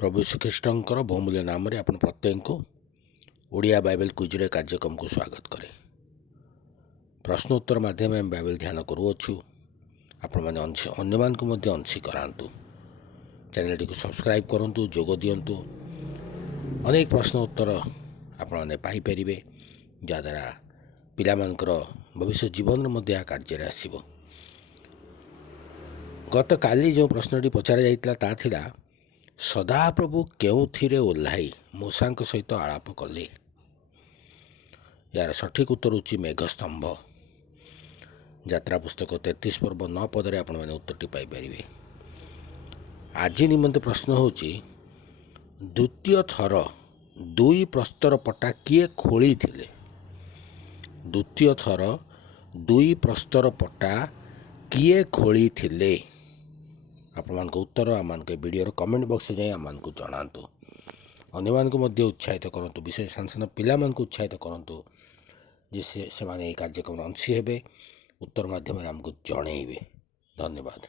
प्रभु श्रीकृष्णଙ୍କର बहुमूल्य नाम आपण प्रत्येक को ओडिया बाइबल क्विज कार्यक्रम को स्वागत करें। प्रश्न उत्तर माध्यम बाइबल ध्यान करूँ आपण मैंने अन्य अंशी करातु चैनल टी सब्सक्राइब करूँ जोग दिंतु अनेक प्रश्न उत्तर आपण पाइपर जहाद्वारा पिलामानकर भविष्य जीवन में कार्य आसब। गत काली जो प्रश्नटी पचरा जाता था सदाप्रभु केउथिरे ओह्लाई मूषा सहित आलाप कले। यार सठिक उत्तर होची मेघस्तंभ। यात्रा पुस्तक 33 पर्व 9 पदरे आपण मैंने उत्तरटी पाइपर। आज निमंते प्रश्न होची द्वितीय थर दुई प्रस्तर पटा किए खोली थिले। द्वितीय थर दुई प्रस्तर पटा किए खोली थिले। आपण उत्तर आम वीडियो कमेंट बॉक्स जाए आम जनातु अन्य उत्साहित करूँ विशेष सान सान पिला उत्साहित करूँ जे से कार्यक्रम अंशी हे उत्तर माध्यम आमको जनइबे। धन्यवाद।